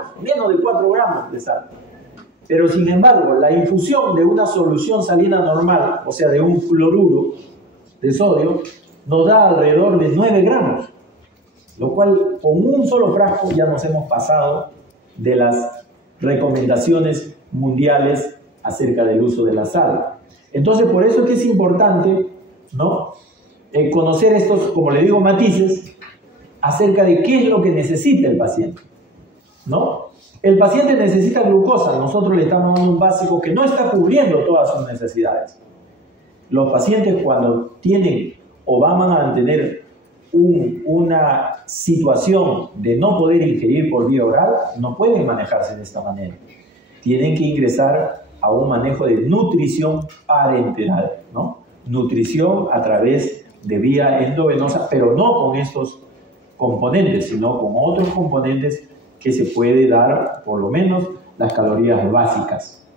gramos, menos de 4 gramos de sal. Pero sin embargo, la infusión de una solución salina normal, o sea, de un cloruro de sodio, nos da alrededor de 9 gramos. Lo cual, con un solo frasco ya nos hemos pasado de las recomendaciones mundiales acerca del uso de la sal. Entonces, por eso es que es importante, ¿no?, conocer estos, como le digo, matices acerca de qué es lo que necesita el paciente, ¿no? El paciente necesita glucosa, nosotros le estamos dando un básico que no está cubriendo todas sus necesidades. Los pacientes, cuando tienen o van a tener una situación de no poder ingerir por vía oral, no pueden manejarse de esta manera. Tienen que ingresar a un manejo de nutrición parenteral, ¿no? Nutrición a través de vía endovenosa, pero no con estos componentes, sino con otros componentes que se puede dar, por lo menos, las calorías básicas.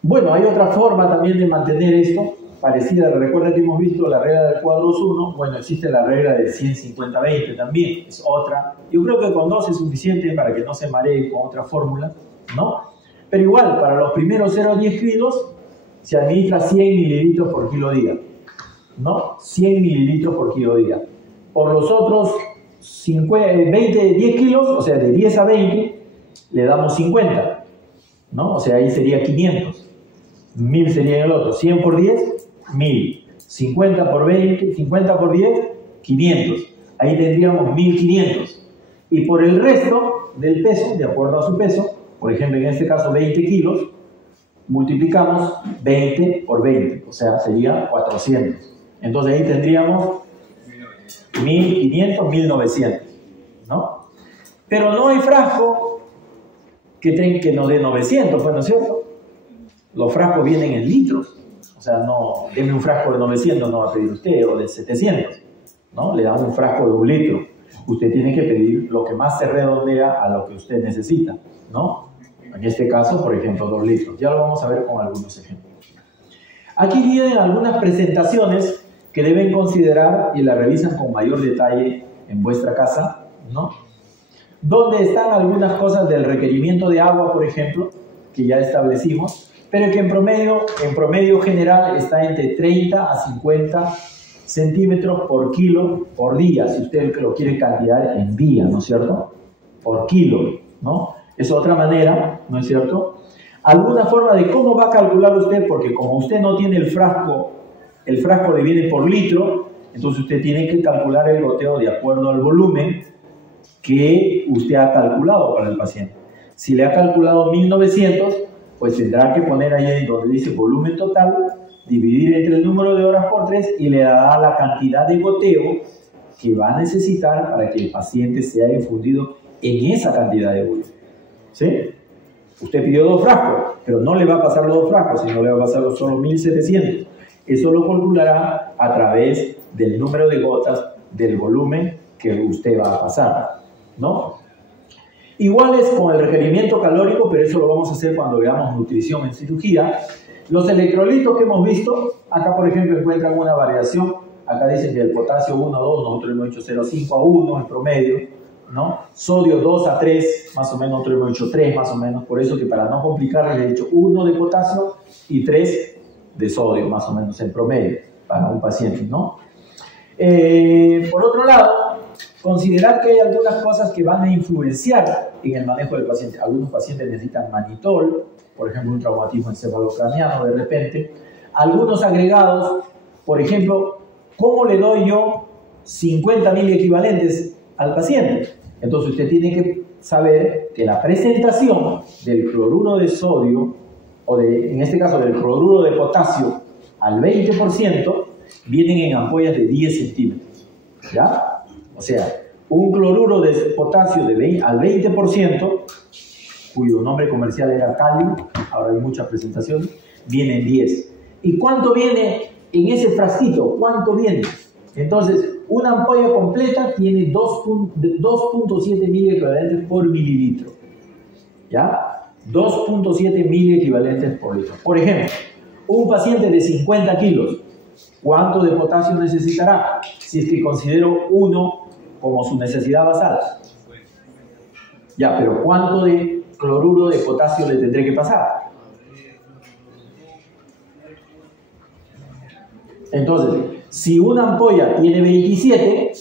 Bueno, hay otra forma también de mantener esto, parecida. Recuerda que hemos visto la regla del cuadros 1, bueno, existe la regla del 100-50-20 también, es otra. Yo creo que con 2 es suficiente para que no se maree con otra fórmula, ¿no? Pero igual, para los primeros 0 a 10 kilos, se administra 100 mililitros por kilo día, ¿no? 100 mililitros por kilo día. Por los otros 10 kilos, o sea, de 10 a 20, le damos 50, ¿no? O sea, ahí sería 500. 1000 sería el otro. 100 por 10, 1000. 50 por 20, 50 por 10, 500. Ahí tendríamos 1500. Y por el resto del peso, de acuerdo a su peso, por ejemplo, en este caso 20 kilos, multiplicamos 20 por 20, o sea, sería 400. Entonces ahí tendríamos 1500, 1900, ¿no? Pero no hay frasco que nos dé 900, pues, ¿no es cierto? Los frascos vienen en litros, o sea, no, denme un frasco de 900, no va a pedir usted, o de 700, ¿no? Le dan un frasco de 1 litro. Usted tiene que pedir lo que más se redondea a lo que usted necesita, ¿no? En este caso, por ejemplo, 2 litros. Ya lo vamos a ver con algunos ejemplos. Aquí vienen algunas presentaciones que deben considerar y la revisan con mayor detalle en vuestra casa, ¿no? Donde están algunas cosas del requerimiento de agua, por ejemplo, que ya establecimos, pero que en promedio general está entre 30 a 50 centímetros por kilo por día, si usted lo quiere en cantidad en día, ¿no es cierto? Por kilo, ¿no? Es otra manera, ¿no es cierto? Alguna forma de cómo va a calcular usted, porque como usted no tiene el frasco le viene por litro, entonces usted tiene que calcular el goteo de acuerdo al volumen que usted ha calculado para el paciente. Si le ha calculado 1900, pues tendrá que poner ahí donde dice volumen total, dividir entre el número de horas por 3 y le dará la cantidad de goteo que va a necesitar para que el paciente sea infundido en esa cantidad de volumen. ¿Sí? Usted pidió 2 frascos, pero no le va a pasar los 2 frascos, sino le va a pasar solo 1700. Eso lo calculará a través del número de gotas del volumen que usted va a pasar, ¿no? Igual es con el requerimiento calórico, pero eso lo vamos a hacer cuando veamos nutrición en cirugía. Los electrolitos que hemos visto, acá por ejemplo encuentran una variación. Acá dicen que el potasio 1 a 2, nosotros hemos hecho 0,5 a 1 en promedio, ¿no? Sodio 2 a 3, más o menos, nosotros hemos hecho 3 más o menos. Por eso que para no complicarles he hecho 1 de potasio y 3 de sodio, más o menos en promedio, para un paciente, ¿no? Por otro lado, considerar que hay algunas cosas que van a influenciar en el manejo del paciente. Algunos pacientes necesitan manitol, por ejemplo, un traumatismo encefalocraniano de repente. Algunos agregados, por ejemplo, ¿cómo le doy yo 50.000 equivalentes al paciente? Entonces usted tiene que saber que la presentación del cloruro de sodio, o en este caso del cloruro de potasio, al 20%, vienen en ampollas de 10 centímetros, ¿ya? O sea, un cloruro de potasio al 20%, cuyo nombre comercial era Calium, ahora hay muchas presentaciones, viene en 10. ¿Y cuánto viene en ese frasquito? ¿Cuánto viene? Entonces, una ampolla completa tiene 2.7 miliequivalentes por mililitro, ¿ya? 2.7 miliequivalentes por litro. Por ejemplo, un paciente de 50 kilos, ¿cuánto de potasio necesitará? Si es que considero 1 como su necesidad basal. Ya, pero ¿cuánto de cloruro de potasio le tendré que pasar? Entonces, si una ampolla tiene 27,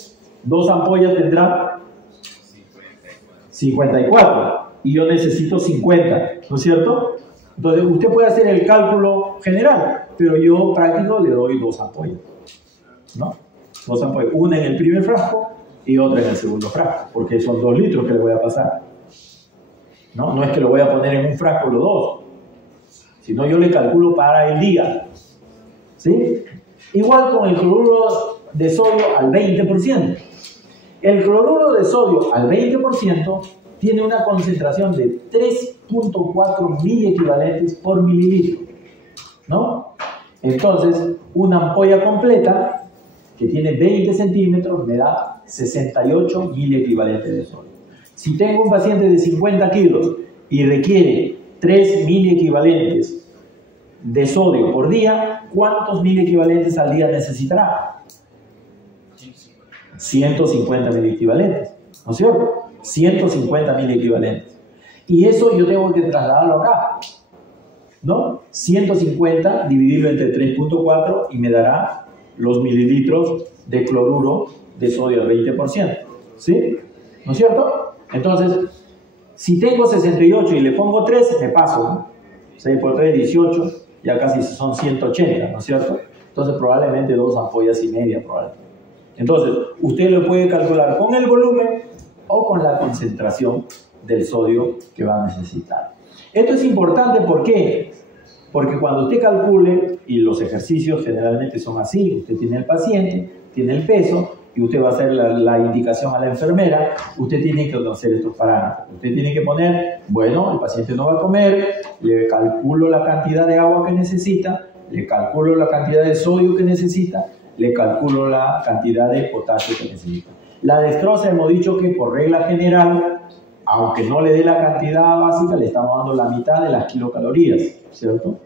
2 ampollas tendrán 54. Y yo necesito 50, ¿no es cierto? Entonces, usted puede hacer el cálculo general, pero yo práctico le doy 2 ampollas, ¿no? 2 ampollas, una en el primer frasco y otra en el segundo frasco, porque son 2 litros que le voy a pasar. No es que lo voy a poner en un frasco los 2, sino yo le calculo para el día, ¿sí? Igual con el cloruro de sodio al 20%. El cloruro de sodio al 20% tiene una concentración de 3.4 miliequivalentes por mililitro, ¿no? Entonces, una ampolla completa que tiene 20 centímetros me da 68 miliequivalentes de sodio. Si tengo un paciente de 50 kilos y requiere 3 miliequivalentes de sodio por día, ¿cuántos miliequivalentes al día necesitará? 150 miliequivalentes, ¿no es cierto? 150 miliequivalentes. Y eso yo tengo que trasladarlo acá, ¿no? 150 dividirlo entre 3.4 y me dará los mililitros de cloruro de sodio al 20%, ¿sí? ¿No es cierto? Entonces, si tengo 68 y le pongo 3, me paso, ¿no? 6 por 3, 18, ya casi son 180, ¿no es cierto? Entonces, probablemente 2 ampollas y media, probablemente. Entonces, usted lo puede calcular con el volumen o con la concentración del sodio que va a necesitar. Esto es importante, ¿por qué? Porque cuando usted calcule, y los ejercicios generalmente son así, usted tiene el paciente, tiene el peso, y usted va a hacer la indicación a la enfermera, usted tiene que conocer estos parámetros. Usted tiene que poner, bueno, el paciente no va a comer, le calculo la cantidad de agua que necesita, le calculo la cantidad de sodio que necesita, le calculo la cantidad de potasio que necesita. La dextrosa hemos dicho que por regla general, aunque no le dé la cantidad básica, le estamos dando la mitad de las kilocalorías, ¿cierto?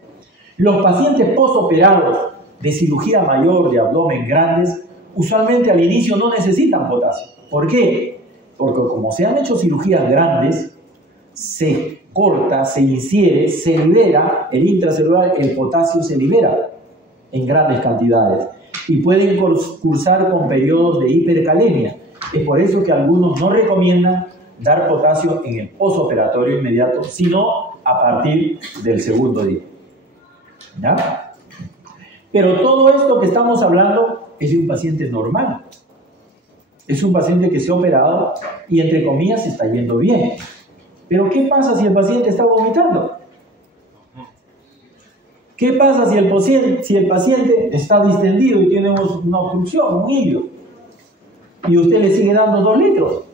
Los pacientes postoperados de cirugía mayor, de abdomen grandes, usualmente al inicio no necesitan potasio. ¿Por qué? Porque como se han hecho cirugías grandes, se corta, se ingiere, se libera el intracelular, el potasio se libera en grandes cantidades y pueden cursar con periodos de hipercalemia. Es por eso que algunos no recomiendan dar potasio en el postoperatorio inmediato, sino a partir del segundo día. ¿Ya? Pero todo esto que estamos hablando es de un paciente normal. Es un paciente que se ha operado y, entre comillas, se está yendo bien. Pero ¿qué pasa si el paciente está vomitando? ¿Qué pasa si el paciente está distendido y tiene una obstrucción, un hilio? Y usted le sigue dando 2 litros.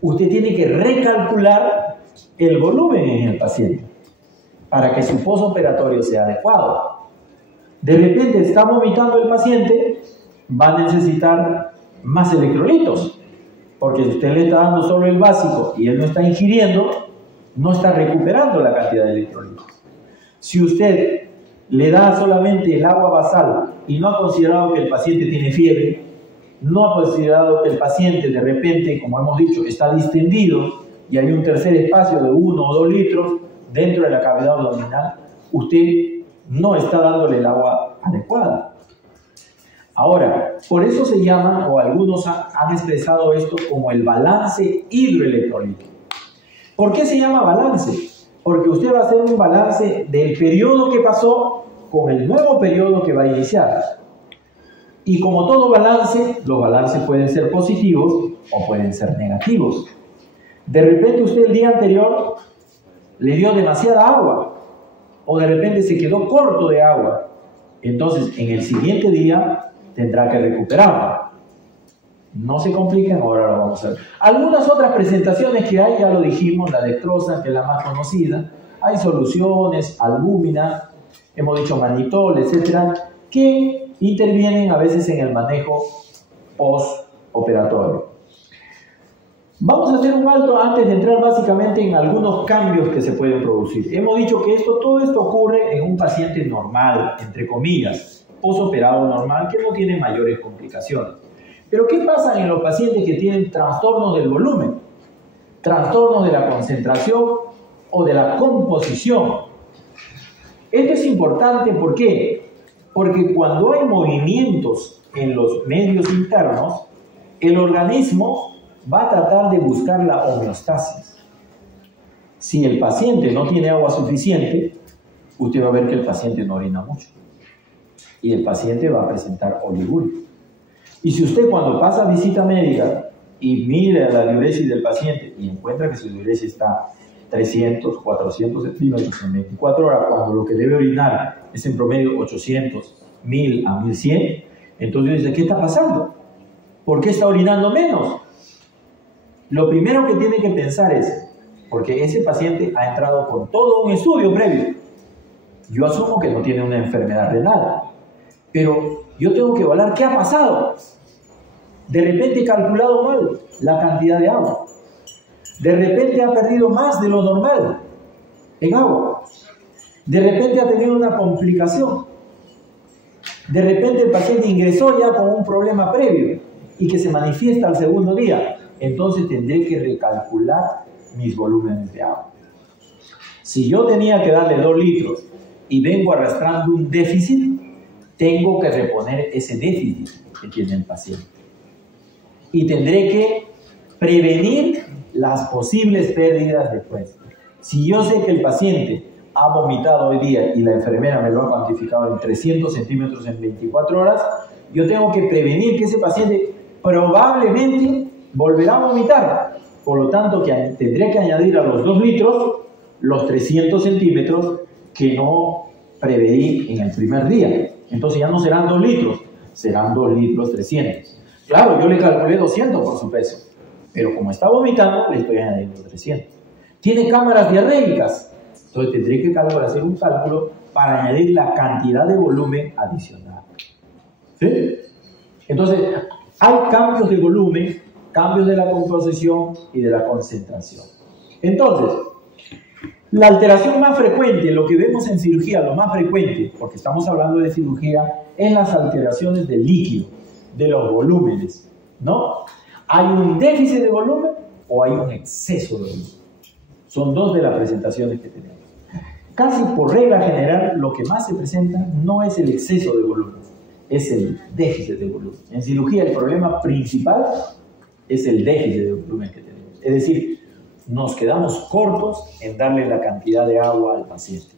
Usted tiene que recalcular el volumen en el paciente para que su postoperatorio sea adecuado. De repente está vomitando el paciente, va a necesitar más electrolitos, porque si usted le está dando solo el básico y él no está ingiriendo, no está recuperando la cantidad de electrolitos. Si usted le da solamente el agua basal y no ha considerado que el paciente tiene fiebre, no ha considerado que el paciente de repente, como hemos dicho, está distendido y hay un tercer espacio de 1 o 2 litros dentro de la cavidad abdominal, usted no está dándole el agua adecuada. Ahora, por eso se llama, o algunos han expresado esto como el balance hidroelectrolítico. ¿Por qué se llama balance? Porque usted va a hacer un balance del periodo que pasó con el nuevo periodo que va a iniciar. Y como todo balance, los balances pueden ser positivos o pueden ser negativos. De repente usted el día anterior le dio demasiada agua o de repente se quedó corto de agua. Entonces, en el siguiente día tendrá que recuperarla. No se compliquen, ahora lo vamos a ver. Algunas otras presentaciones que hay, ya lo dijimos, la dextrosa, que es la más conocida. Hay soluciones, albúmina, hemos dicho manitol, etcétera, que intervienen a veces en el manejo postoperatorio. Vamos a hacer un alto antes de entrar básicamente en algunos cambios que se pueden producir. Hemos dicho que todo esto ocurre en un paciente normal, entre comillas, postoperado normal, que no tiene mayores complicaciones. Pero ¿qué pasa en los pacientes que tienen trastornos del volumen? trastornos de la concentración o de la composición. Esto es importante, ¿por qué? Porque cuando hay movimientos en los medios internos, el organismo va a tratar de buscar la homeostasis. Si el paciente no tiene agua suficiente, usted va a ver que el paciente no orina mucho. Y el paciente va a presentar oliguria. Y si usted cuando pasa visita médica y mira la diuresis del paciente y encuentra que su diuresis está 300, 400 centímetros en 24 horas, cuando lo que debe orinar es en promedio 800, 1000 a 1100, entonces dice, ¿qué está pasando? ¿Por qué está orinando menos? Lo primero que tiene que pensar es, porque ese paciente ha entrado con todo un estudio previo. Yo asumo que no tiene una enfermedad renal, pero yo tengo que evaluar qué ha pasado. De repente he calculado mal la cantidad de agua. De repente ha perdido más de lo normal en agua. De repente ha tenido una complicación. De repente el paciente ingresó ya con un problema previo y que se manifiesta al segundo día. Entonces tendré que recalcular mis volúmenes de agua. Si yo tenía que darle 2 litros y vengo arrastrando un déficit, tengo que reponer ese déficit que tiene el paciente. Y tendré que prevenir las posibles pérdidas después. Si yo sé que el paciente ha vomitado hoy día y la enfermera me lo ha cuantificado en 300 centímetros en 24 horas, yo tengo que prevenir que ese paciente probablemente volverá a vomitar. Por lo tanto, tendré que añadir a los 2 litros los 300 centímetros que no preveí en el primer día. Entonces ya no serán 2 litros, serán 2 litros 300. Claro, yo le calculé 200 por su peso, pero como está vomitando, le estoy añadiendo 300. Tiene cámaras diarreicas, entonces tendré que hacer un cálculo para añadir la cantidad de volumen adicional. ¿Sí? Entonces, hay cambios de volumen, cambios de la composición y de la concentración. Entonces, la alteración más frecuente, lo que vemos en cirugía, lo más frecuente, porque estamos hablando de cirugía, es las alteraciones del líquido, de los volúmenes, ¿no? ¿Hay un déficit de volumen o hay un exceso de volumen? Son 2 de las presentaciones que tenemos. Casi por regla general, lo que más se presenta no es el exceso de volumen, es el déficit de volumen. En cirugía el problema principal es el déficit de volumen que tenemos. Es decir, nos quedamos cortos en darle la cantidad de agua al paciente.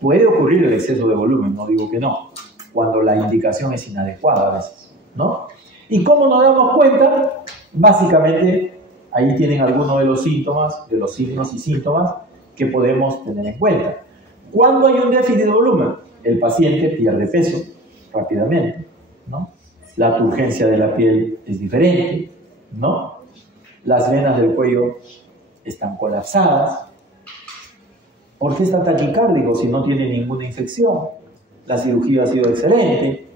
Puede ocurrir el exceso de volumen, no digo que no, cuando la indicación es inadecuada a veces, ¿no? ¿Y cómo nos damos cuenta? Básicamente, ahí tienen algunos de los síntomas, de los signos y síntomas que podemos tener en cuenta. Cuando hay un déficit de volumen, el paciente pierde peso rápidamente, ¿no? La turgencia de la piel es diferente, ¿no? Las venas del cuello están colapsadas. ¿Por qué está taquicárdico si no tiene ninguna infección? La cirugía ha sido excelente,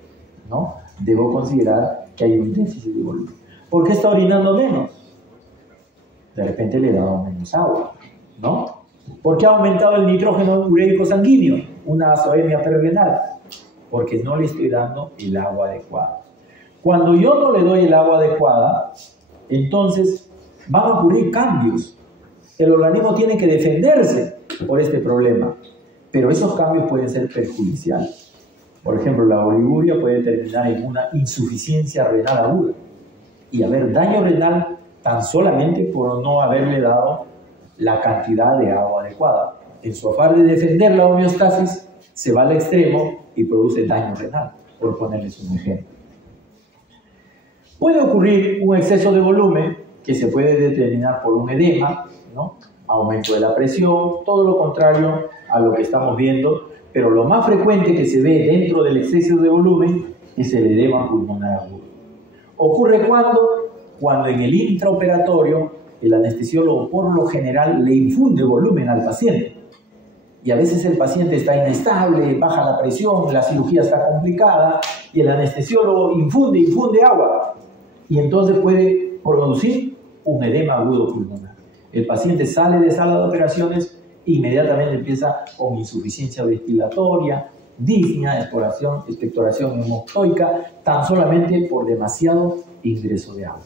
¿no? Debo considerar que hay un déficit de volumen. ¿Por qué está orinando menos? De repente le he dado menos agua, ¿no? ¿Por qué ha aumentado el nitrógeno ureico sanguíneo? Una azoemia perirenal. Porque no le estoy dando el agua adecuada. Cuando yo no le doy el agua adecuada, entonces van a ocurrir cambios. El organismo tiene que defenderse por este problema, pero esos cambios pueden ser perjudiciales. Por ejemplo, la oliguria puede terminar en una insuficiencia renal aguda y haber daño renal tan solamente por no haberle dado la cantidad de agua adecuada. En su afán de defender la homeostasis, se va al extremo y produce daño renal, por ponerles un ejemplo. Puede ocurrir un exceso de volumen que se puede determinar por un edema, ¿no? Aumento de la presión, todo lo contrario a lo que estamos viendo, pero lo más frecuente que se ve dentro del exceso de volumen es el edema pulmonar agudo. ¿Ocurre cuando en el intraoperatorio el anestesiólogo por lo general le infunde volumen al paciente? Y a veces el paciente está inestable, baja la presión, la cirugía está complicada y el anestesiólogo infunde agua y entonces puede producir un edema agudo pulmonar. El paciente sale de sala de operaciones e inmediatamente empieza con insuficiencia ventilatoria, disnea, expectoración hemoctoica, tan solamente por demasiado ingreso de agua.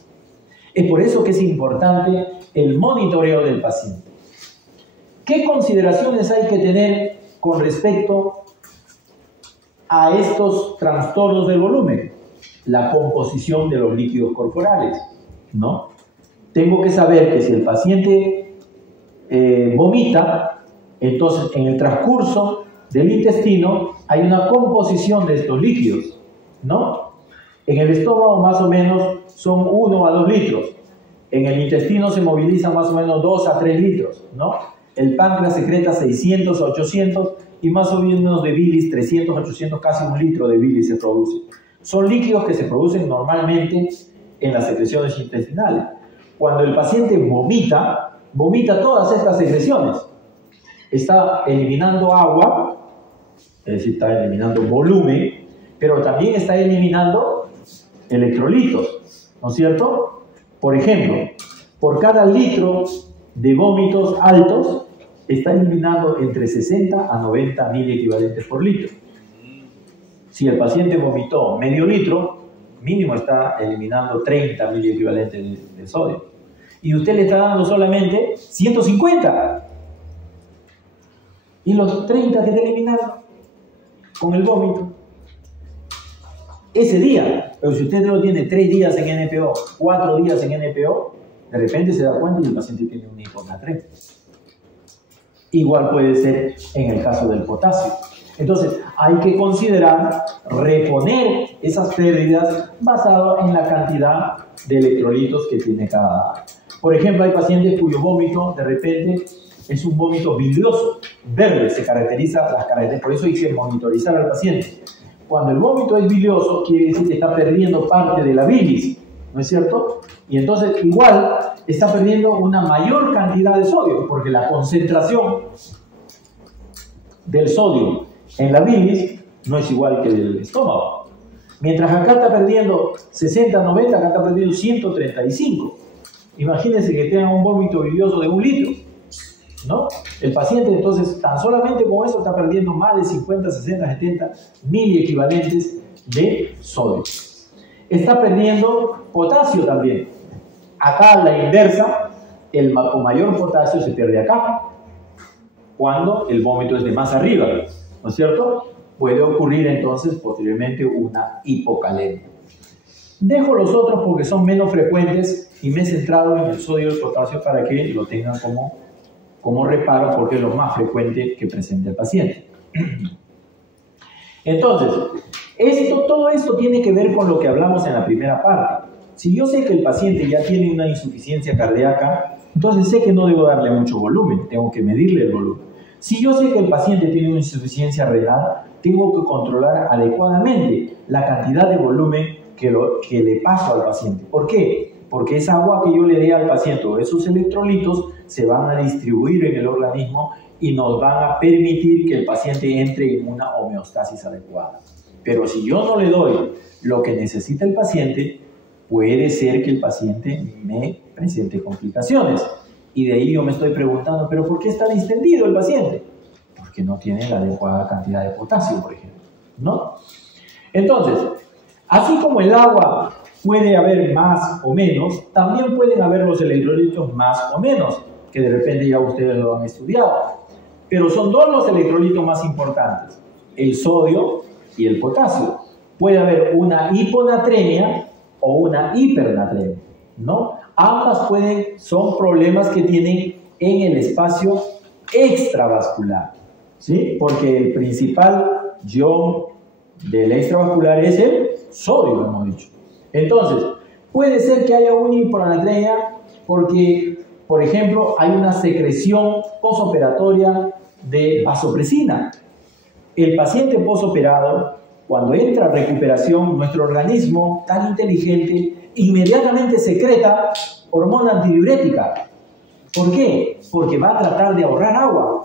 Es por eso que es importante el monitoreo del paciente. ¿Qué consideraciones hay que tener con respecto a estos trastornos del volumen? La composición de los líquidos corporales, ¿no? Tengo que saber que si el paciente vomita, entonces en el transcurso del intestino hay una composición de estos líquidos, ¿no? En el estómago más o menos son 1 a 2 litros. En el intestino se movilizan más o menos 2 a 3 litros, ¿no? El páncreas secreta 600 a 800 y más o menos de bilis 300 a 800, casi 1 litro de bilis se produce. Son líquidos que se producen normalmente en las secreciones intestinales. Cuando el paciente vomita, vomita todas estas secreciones. Está eliminando agua, es decir, está eliminando volumen, pero también está eliminando electrolitos, ¿no es cierto? Por ejemplo, por cada litro de vómitos altos, está eliminando entre 60 a 90 miliequivalentes por litro. Si el paciente vomitó medio litro, mínimo está eliminando 30 miliequivalentes de sodio. Y usted le está dando solamente 150. Y los 30 que te eliminaron con el vómito. Ese día, pero si usted lo tiene 3 días en NPO, 4 días en NPO, de repente se da cuenta y el paciente tiene una hiponatremia. Igual puede ser en el caso del potasio. Entonces, hay que considerar reponer esas pérdidas basado en la cantidad de electrolitos que tiene cada. Por ejemplo, hay pacientes cuyo vómito de repente es un vómito bilioso, verde, se caracteriza las características, por eso hay que monitorizar al paciente. Cuando el vómito es bilioso, quiere decir que está perdiendo parte de la bilis, ¿no es cierto? Y entonces igual está perdiendo una mayor cantidad de sodio, porque la concentración del sodio en la bilis no es igual que el estómago. Mientras acá está perdiendo 60, 90, acá está perdiendo 135. Imagínense que tengan un vómito bilioso de 1 litro, ¿no? El paciente entonces tan solamente con eso está perdiendo más de 50, 60, 70 miliequivalentes de sodio. Está perdiendo potasio también. Acá a la inversa, el con mayor potasio se pierde acá, cuando el vómito es de más arriba, ¿no es cierto? Puede ocurrir entonces posteriormente una hipocalemia. Dejo los otros porque son menos frecuentes y me he centrado en el sodio y el potasio para que lo tengan como reparo, porque es lo más frecuente que presenta el paciente. Entonces, todo esto tiene que ver con lo que hablamos en la primera parte. Si yo sé que el paciente ya tiene una insuficiencia cardíaca, entonces sé que no debo darle mucho volumen, tengo que medirle el volumen. Si yo sé que el paciente tiene una insuficiencia renal, tengo que controlar adecuadamente la cantidad de volumen que le paso al paciente. ¿Por qué? Porque esa agua que yo le dé al paciente o esos electrolitos se van a distribuir en el organismo y nos van a permitir que el paciente entre en una homeostasis adecuada. Pero si yo no le doy lo que necesita el paciente, puede ser que el paciente me presente complicaciones. Y de ahí yo me estoy preguntando, ¿pero por qué está distendido el paciente? Porque no tiene la adecuada cantidad de potasio, por ejemplo, ¿no? Entonces, así como el agua puede haber más o menos, también pueden haber los electrolitos más o menos, que de repente ya ustedes lo han estudiado. Pero son dos los electrolitos más importantes, el sodio y el potasio. Puede haber una hiponatremia o una hipernatremia, ¿no? Ambas son problemas que tienen en el espacio extravascular, ¿sí? Porque el principal ion del extravascular es el sodio, lo hemos dicho. Entonces, puede ser que haya una hiponatremia porque, por ejemplo, hay una secreción posoperatoria de vasopresina. El paciente posoperado, cuando entra a recuperación, nuestro organismo tan inteligente inmediatamente secreta hormona antidiurética. ¿Por qué? Porque va a tratar de ahorrar agua.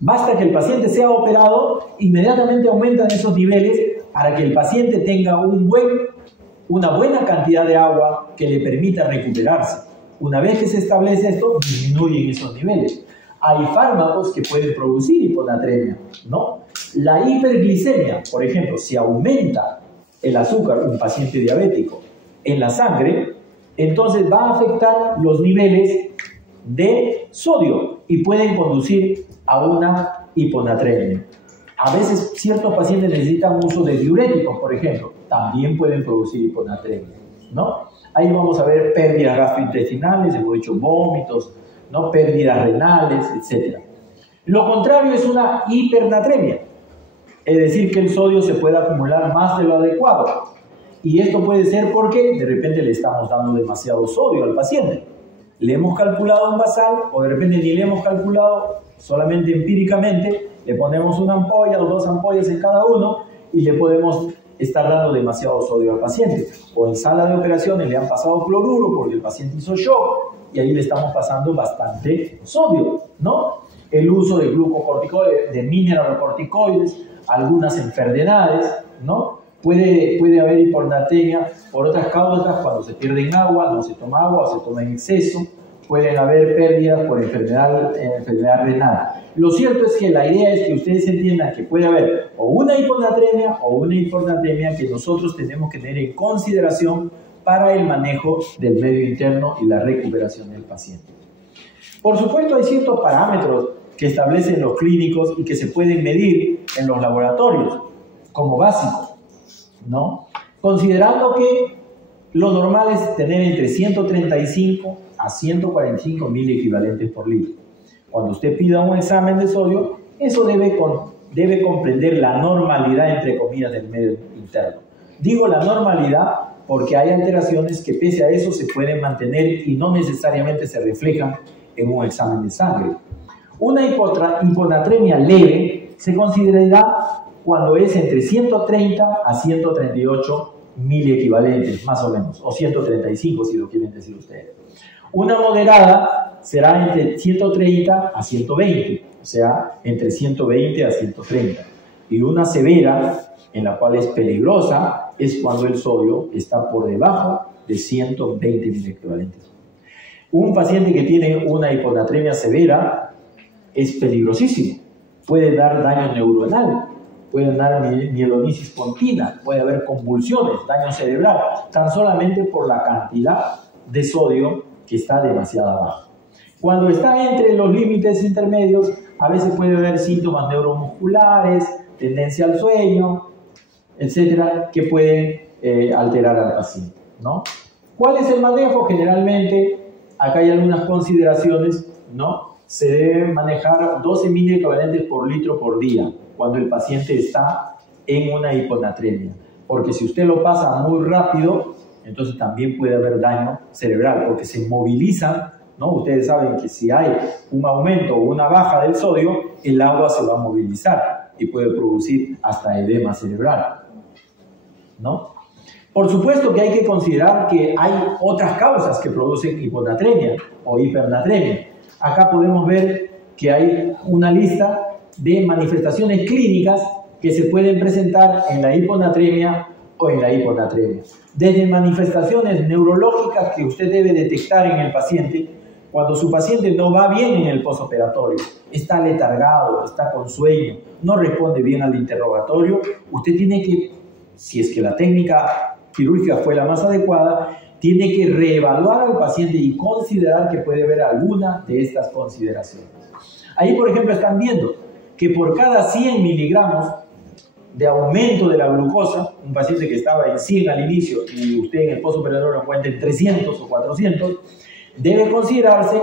Basta que el paciente sea operado, inmediatamente aumentan esos niveles para que el paciente tenga una buena cantidad de agua que le permita recuperarse. Una vez que se establece esto, disminuyen esos niveles. Hay fármacos que pueden producir hiponatremia, ¿no? La hiperglicemia, por ejemplo, si aumenta el azúcar, un paciente diabético, en la sangre, entonces va a afectar los niveles de sodio y pueden conducir a una hiponatremia. A veces ciertos pacientes necesitan uso de diuréticos, por ejemplo, también pueden producir hiponatremia, ¿no? Ahí vamos a ver pérdidas gastrointestinales, hemos dicho vómitos, ¿no? Pérdidas renales, etc. Lo contrario es una hipernatremia, es decir, que el sodio se puede acumular más de lo adecuado. Y esto puede ser porque de repente le estamos dando demasiado sodio al paciente. Le hemos calculado un basal o de repente ni le hemos calculado, solamente empíricamente le ponemos una ampolla o 2 ampollas en cada uno y le podemos estar dando demasiado sodio al paciente. O en sala de operaciones le han pasado cloruro porque el paciente hizo shock y ahí le estamos pasando bastante sodio, ¿no? El uso de glucocorticoides, de mineralocorticoides, algunas enfermedades, ¿no? Puede haber hiponatremia por otras causas, cuando se pierde en agua, no se toma agua o se toma en exceso. Pueden haber pérdidas por enfermedad renal. Lo cierto es que la idea es que ustedes entiendan que puede haber o una hiponatremia o una hiponatremia que nosotros tenemos que tener en consideración para el manejo del medio interno y la recuperación del paciente. Por supuesto, hay ciertos parámetros que establecen los clínicos y que se pueden medir en los laboratorios como básicos, ¿no? Considerando que lo normal es tener entre 135 a 145 miliequivalentes por litro. Cuando usted pida un examen de sodio, eso debe comprender la normalidad, entre comillas, del medio interno. Digo la normalidad porque hay alteraciones que pese a eso se pueden mantener y no necesariamente se reflejan en un examen de sangre. Una hiponatremia leve se considerará cuando es entre 130 a 138 miliequivalentes, más o menos, o 135 si lo quieren decir ustedes. Una moderada será entre 130 a 120, o sea, entre 120 a 130. Y una severa, en la cual es peligrosa, es cuando el sodio está por debajo de 120 miliequivalentes. Un paciente que tiene una hiponatremia severa es peligrosísimo. Puede dar daño neuronal, puede dar mielonisis pontina, puede haber convulsiones, daño cerebral, tan solamente por la cantidad de sodio que está demasiado bajo. Cuando está entre los límites intermedios, a veces puede haber síntomas neuromusculares, tendencia al sueño, etcétera, que pueden alterar al paciente, ¿no? ¿Cuál es el manejo? Generalmente, acá hay algunas consideraciones, ¿no? Se debe manejar 12 miliequivalentes por litro por día cuando el paciente está en una hiponatremia, porque si usted lo pasa muy rápido, entonces también puede haber daño cerebral, porque se movilizan, ¿no? Ustedes saben que si hay un aumento o una baja del sodio, el agua se va a movilizar y puede producir hasta edema cerebral, ¿no? Por supuesto que hay que considerar que hay otras causas que producen hiponatremia o hipernatremia. Acá podemos ver que hay una lista de manifestaciones clínicas que se pueden presentar en la hiponatremia o en la hiponatremia. Desde manifestaciones neurológicas que usted debe detectar en el paciente cuando su paciente no va bien en el postoperatorio, está letargado, está con sueño, no responde bien al interrogatorio, usted tiene que, si es que la técnica quirúrgica fue la más adecuada, tiene que reevaluar al paciente y considerar que puede haber alguna de estas consideraciones. Ahí, por ejemplo, están viendo que por cada 100 miligramos de aumento de la glucosa, un paciente que estaba en 100 al inicio y usted en el postoperatorio lo encuentra en 300 o 400, debe considerarse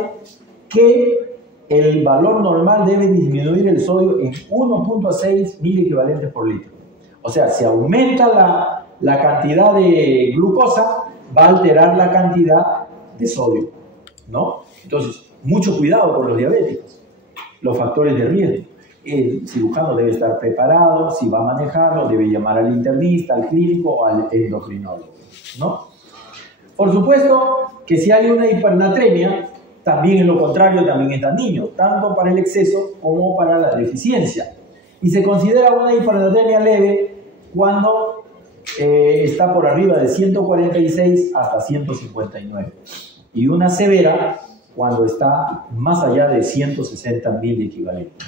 que el valor normal debe disminuir el sodio en 1.6 miliequivalentes por litro. O sea, si aumenta la cantidad de glucosa, va a alterar la cantidad de sodio, ¿no? Entonces, mucho cuidado con los diabéticos, los factores de riesgo. El cirujano debe estar preparado, si va a manejarlo, debe llamar al internista, al clínico o al endocrinólogo, ¿no? Por supuesto que si hay una hipernatremia, también en lo contrario, también están niños, tanto para el exceso como para la deficiencia. Y se considera una hipernatremia leve cuando está por arriba de 146 hasta 159. Y una severa cuando está más allá de 160 miliequivalentes.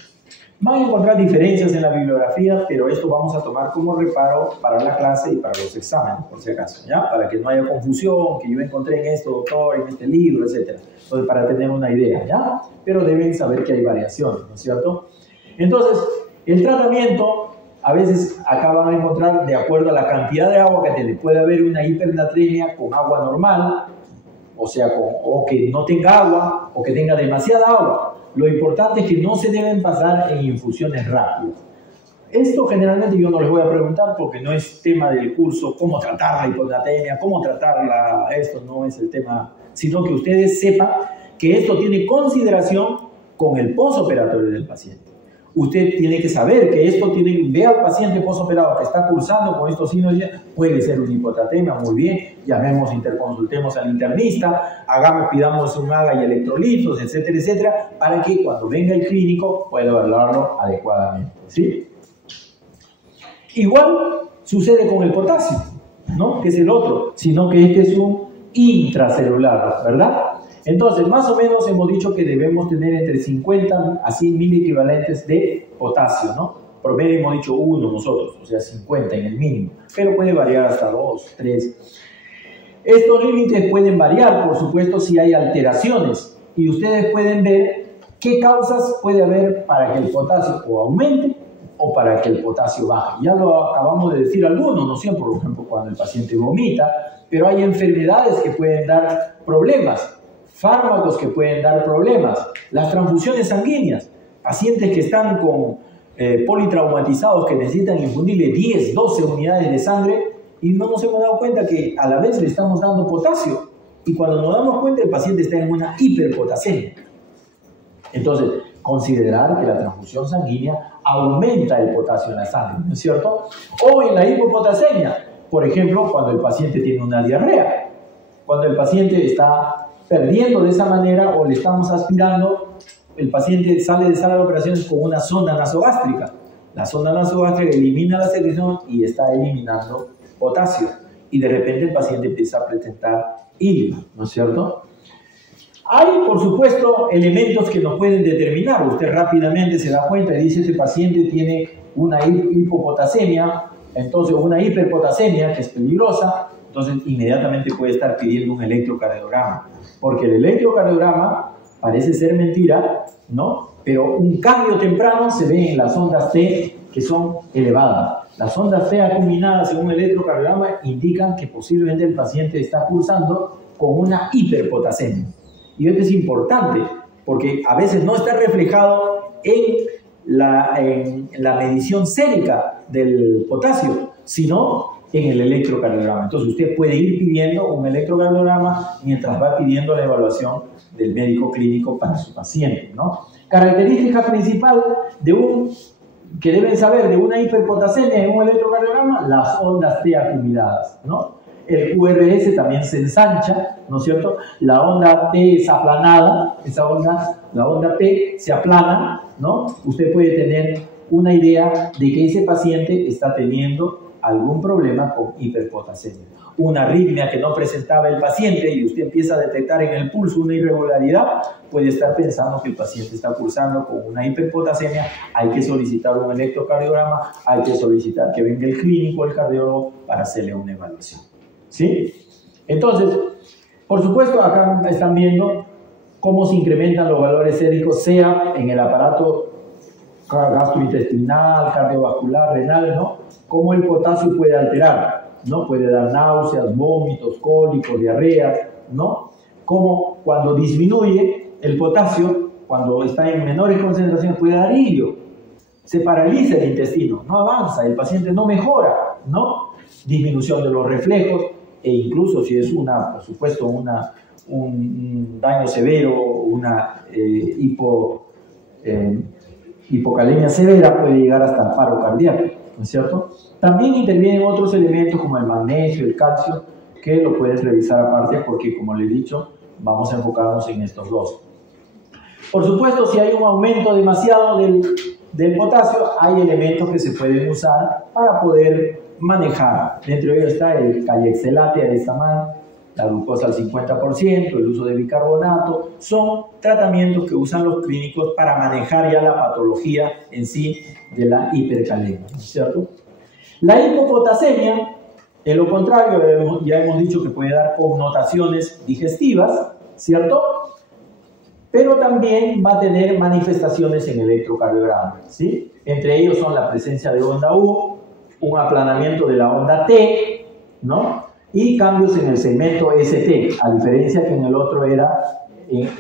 Van a encontrar diferencias en la bibliografía, pero esto vamos a tomar como reparo para la clase y para los exámenes, por si acaso, ¿ya? Para que no haya confusión, que yo encontré en esto, doctor, en este libro, etc. Entonces, para tener una idea, ¿ya? Pero deben saber que hay variaciones, ¿no es cierto? Entonces, el tratamiento, a veces acá van a encontrar, de acuerdo a la cantidad de agua que tiene, puede haber una hipernatremia con agua normal, o sea, o que no tenga agua, o que tenga demasiada agua. Lo importante es que no se deben pasar en infusiones rápidas. Esto generalmente yo no les voy a preguntar porque no es tema del curso cómo tratar la hiponatremia, cómo tratarla, esto no es el tema, sino que ustedes sepan que esto tiene consideración con el postoperatorio del paciente. Usted tiene que saber que esto tiene, ve al paciente postoperado que está cursando con estos signos, puede ser una hiponatremia, muy bien, llamemos, interconsultemos al internista, pidamos un AGA y electrolitos, etcétera, etcétera, para que cuando venga el clínico pueda evaluarlo adecuadamente, ¿sí? Igual sucede con el potasio, ¿no? Que es el otro, sino que este es un intracelular, ¿verdad? Entonces, más o menos hemos dicho que debemos tener entre 50 a 100 miliequivalentes de potasio, ¿no? Promedio hemos dicho 1 nosotros, o sea, 50 en el mínimo, pero puede variar hasta 2, 3. Estos límites pueden variar, por supuesto, si hay alteraciones, y ustedes pueden ver qué causas puede haber para que el potasio o aumente o para que el potasio baje. Ya lo acabamos de decir algunos, ¿no? Siempre, por ejemplo, cuando el paciente vomita, pero hay enfermedades que pueden dar problemas, fármacos que pueden dar problemas, las transfusiones sanguíneas, pacientes que están con politraumatizados que necesitan infundirle 10, 12 unidades de sangre y no nos hemos dado cuenta que a la vez le estamos dando potasio y cuando nos damos cuenta el paciente está en una hiperpotasemia. Entonces, considerar que la transfusión sanguínea aumenta el potasio en la sangre, ¿no es cierto? O en la hipopotasemia, por ejemplo, cuando el paciente tiene una diarrea, cuando el paciente está perdiendo de esa manera o le estamos aspirando, el paciente sale de sala de operaciones con una sonda nasogástrica. La sonda nasogástrica elimina la secreción y está eliminando potasio. Y de repente el paciente empieza a presentar ilia, ¿no es cierto? Hay, por supuesto, elementos que nos pueden determinar. Usted rápidamente se da cuenta y dice, este paciente tiene una hipopotasemia, entonces una hiperpotasemia que es peligrosa, entonces inmediatamente puede estar pidiendo un electrocardiograma. Porque el electrocardiograma parece ser mentira, ¿no? Pero un cambio temprano se ve en las ondas T que son elevadas. Las ondas T acuminadas según el electrocardiograma indican que posiblemente el paciente está cursando con una hiperpotasemia. Y esto es importante porque a veces no está reflejado en la medición sérica del potasio, sino en el electrocardiograma. Entonces usted puede ir pidiendo un electrocardiograma mientras va pidiendo la evaluación del médico clínico para su paciente, ¿no? Característica principal que deben saber de una hiperpotasemia en un electrocardiograma, las ondas T acuminadas, ¿no? El QRS también se ensancha, ¿no es cierto? La onda T es aplanada, la onda T se aplana, ¿no? Usted puede tener una idea de que ese paciente está teniendo algún problema con hiperpotasemia. Una arritmia que no presentaba el paciente y usted empieza a detectar en el pulso una irregularidad, puede estar pensando que el paciente está cursando con una hiperpotasemia, hay que solicitar un electrocardiograma, hay que solicitar que venga el clínico, el cardiólogo, para hacerle una evaluación. ¿Sí? Entonces, por supuesto, acá están viendo cómo se incrementan los valores séricos, sea en el aparato gastrointestinal, cardiovascular, renal, ¿no? Cómo el potasio puede alterar, ¿no? Puede dar náuseas, vómitos, cólicos, diarreas, ¿no? Como cuando disminuye el potasio, cuando está en menores concentraciones, puede dar ilio. Se paraliza el intestino, no avanza, el paciente no mejora, ¿no? Disminución de los reflejos, e incluso si es por supuesto, un daño severo, una hipocalemia severa, puede llegar hasta el paro cardíaco, ¿no es cierto? También intervienen otros elementos como el magnesio, el calcio, que lo pueden revisar aparte porque, como les he dicho, vamos a enfocarnos en estos dos. Por supuesto, si hay un aumento demasiado del potasio, hay elementos que se pueden usar para poder manejar. Dentro de ellos está el cayexelate, aristamán, la glucosa al 50%, el uso de bicarbonato, son tratamientos que usan los clínicos para manejar ya la patología en sí de la hipercalemia, ¿cierto? La hipopotasemia, en lo contrario, ya hemos dicho que puede dar connotaciones digestivas, ¿cierto? Pero también va a tener manifestaciones en el electrocardiograma, ¿sí? Entre ellos son la presencia de onda U, un aplanamiento de la onda T, ¿no? Y cambios en el segmento ST, a diferencia que en el otro era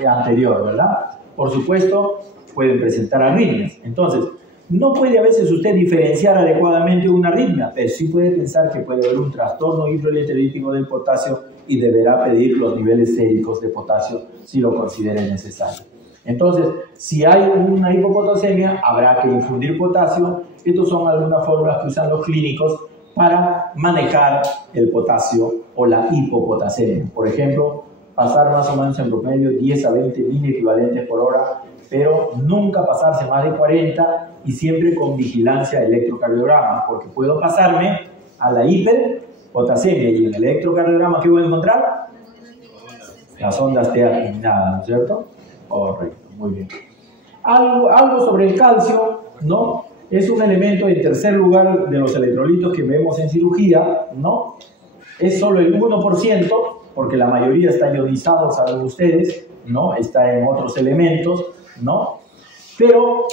anterior, ¿verdad? Por supuesto, pueden presentar arritmias. Entonces, no puede a veces usted diferenciar adecuadamente una arritmia, pero sí puede pensar que puede haber un trastorno hidroelectrolítico del potasio y deberá pedir los niveles séricos de potasio si lo considere necesario. Entonces, si hay una hipopotasemia, habrá que infundir potasio. Estas son algunas fórmulas que usan los clínicos para manejar el potasio o la hipopotasemia. Por ejemplo, pasar más o menos en promedio 10 a 20 miliequivalentes por hora, pero nunca pasarse más de 40 y siempre con vigilancia electrocardiograma, porque puedo pasarme a la hiperpotasemia y en el electrocardiograma, ¿qué voy a encontrar? Las ondas T atenuadas, ¿no es cierto? Correcto, muy bien. Algo sobre el calcio, ¿no? Es un elemento en tercer lugar de los electrolitos que vemos en cirugía, ¿no? Es solo el 1%, porque la mayoría está ionizado, saben ustedes, ¿no? Está en otros elementos, ¿no? Pero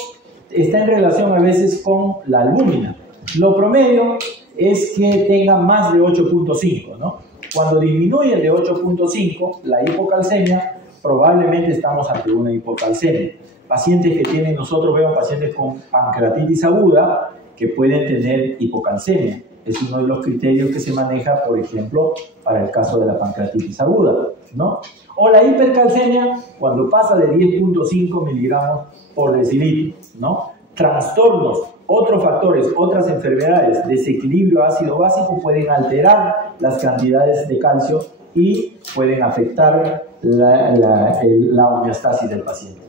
está en relación a veces con la albúmina. Lo promedio es que tenga más de 8.5, ¿no? Cuando disminuye de 8.5, la hipocalcemia, probablemente estamos ante una hipocalcemia. Pacientes que tienen, nosotros vemos pacientes con pancreatitis aguda que pueden tener hipocalcemia. Es uno de los criterios que se maneja, por ejemplo, para el caso de la pancreatitis aguda, ¿no? O la hipercalcemia, cuando pasa de 10.5 miligramos por decilitro, ¿no? Trastornos, otros factores, otras enfermedades, desequilibrio ácido-básico pueden alterar las cantidades de calcio y pueden afectar la homeostasis del paciente.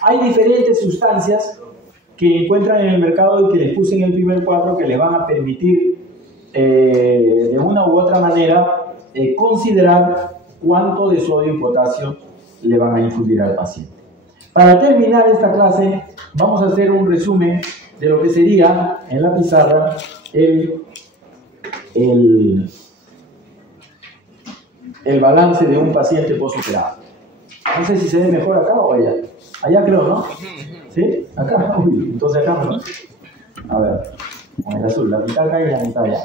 Hay diferentes sustancias que encuentran en el mercado y que les puse en el primer cuadro que les van a permitir de una u otra manera considerar cuánto de sodio y potasio le van a infundir al paciente. Para terminar esta clase vamos a hacer un resumen de lo que sería en la pizarra el balance de un paciente postoperado. No sé si se ve mejor acá o allá. Allá creo, ¿no? ¿Sí? Acá. Uy, entonces acá, ¿no? A ver, con el azul, la mitad acá y la mitad allá.